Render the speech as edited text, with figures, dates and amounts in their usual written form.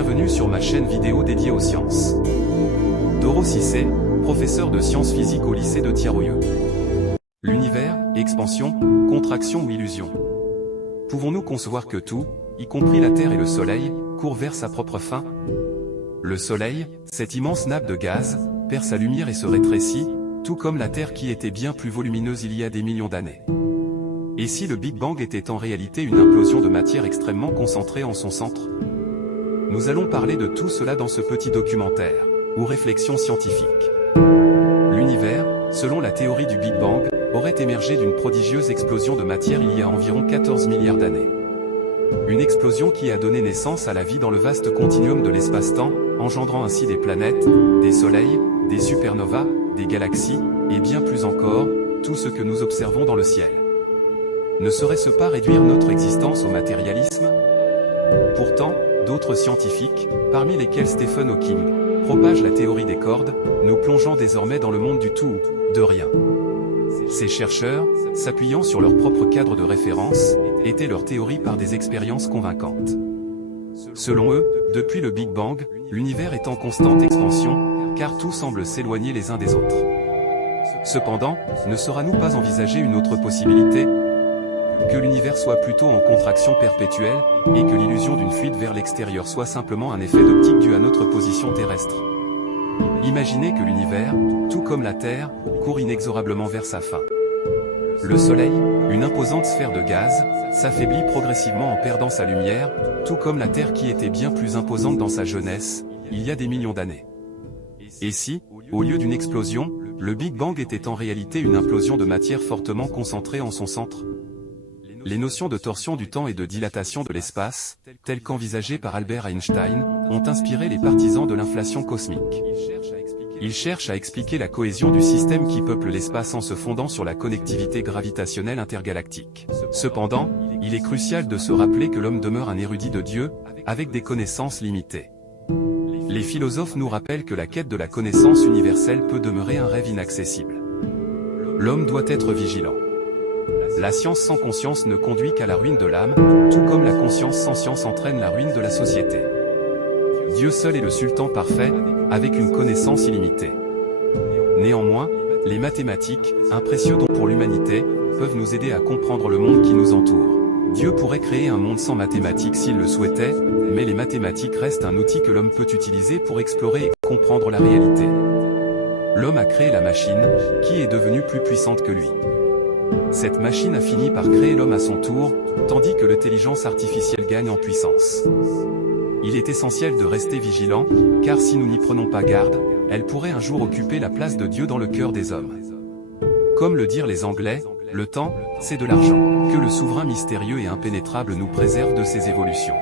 Bienvenue sur ma chaîne vidéo dédiée aux sciences. Doro Cissé, professeur de sciences physiques au lycée de Thiaroye. L'univers, expansion, contraction ou illusion? Pouvons-nous concevoir que tout, y compris la Terre et le Soleil, court vers sa propre fin? Le Soleil, cette immense nappe de gaz, perd sa lumière et se rétrécit, tout comme la Terre qui était bien plus volumineuse il y a des millions d'années. Et si le Big Bang était en réalité une implosion de matière extrêmement concentrée en son centre? Nous allons parler de tout cela dans ce petit documentaire, ou réflexion scientifique. L'univers, selon la théorie du Big Bang, aurait émergé d'une prodigieuse explosion de matière il y a environ 14 milliards d'années. Une explosion qui a donné naissance à la vie dans le vaste continuum de l'espace-temps, engendrant ainsi des planètes, des soleils, des supernovas, des galaxies, et bien plus encore, tout ce que nous observons dans le ciel. Ne serait-ce pas réduire notre existence au matérialisme? Pourtant, d'autres scientifiques, parmi lesquels Stephen Hawking, propagent la théorie des cordes, nous plongeant désormais dans le monde du tout ou de rien. Ces chercheurs, s'appuyant sur leur propre cadre de référence, étaient leur théorie par des expériences convaincantes. Selon eux, depuis le Big Bang, l'univers est en constante expansion, car tout semble s'éloigner les uns des autres. Cependant, ne saura-nous pas envisager une autre possibilité? Que l'univers soit plutôt en contraction perpétuelle, et que l'illusion d'une fuite vers l'extérieur soit simplement un effet d'optique dû à notre position terrestre. Imaginez que l'univers, tout comme la Terre, court inexorablement vers sa fin. Le Soleil, une imposante sphère de gaz, s'affaiblit progressivement en perdant sa lumière, tout comme la Terre qui était bien plus imposante dans sa jeunesse, il y a des millions d'années. Et si, au lieu d'une explosion, le Big Bang était en réalité une implosion de matière fortement concentrée en son centre? Les notions de torsion du temps et de dilatation de l'espace, telles qu'envisagées par Albert Einstein, ont inspiré les partisans de l'inflation cosmique. Ils cherchent à expliquer la cohésion du système qui peuple l'espace en se fondant sur la connectivité gravitationnelle intergalactique. Cependant, il est crucial de se rappeler que l'homme demeure un érudit de Dieu, avec des connaissances limitées. Les philosophes nous rappellent que la quête de la connaissance universelle peut demeurer un rêve inaccessible. L'homme doit être vigilant. La science sans conscience ne conduit qu'à la ruine de l'âme, tout comme la conscience sans science entraîne la ruine de la société. Dieu seul est le sultan parfait, avec une connaissance illimitée. Néanmoins, les mathématiques, un précieux don pour l'humanité, peuvent nous aider à comprendre le monde qui nous entoure. Dieu pourrait créer un monde sans mathématiques s'il le souhaitait, mais les mathématiques restent un outil que l'homme peut utiliser pour explorer et comprendre la réalité. L'homme a créé la machine, qui est devenue plus puissante que lui. Cette machine a fini par créer l'homme à son tour, tandis que l'intelligence artificielle gagne en puissance. Il est essentiel de rester vigilant, car si nous n'y prenons pas garde, elle pourrait un jour occuper la place de Dieu dans le cœur des hommes. Comme le dirent les Anglais, le temps, c'est de l'argent. Que le souverain mystérieux et impénétrable nous préserve de ces évolutions.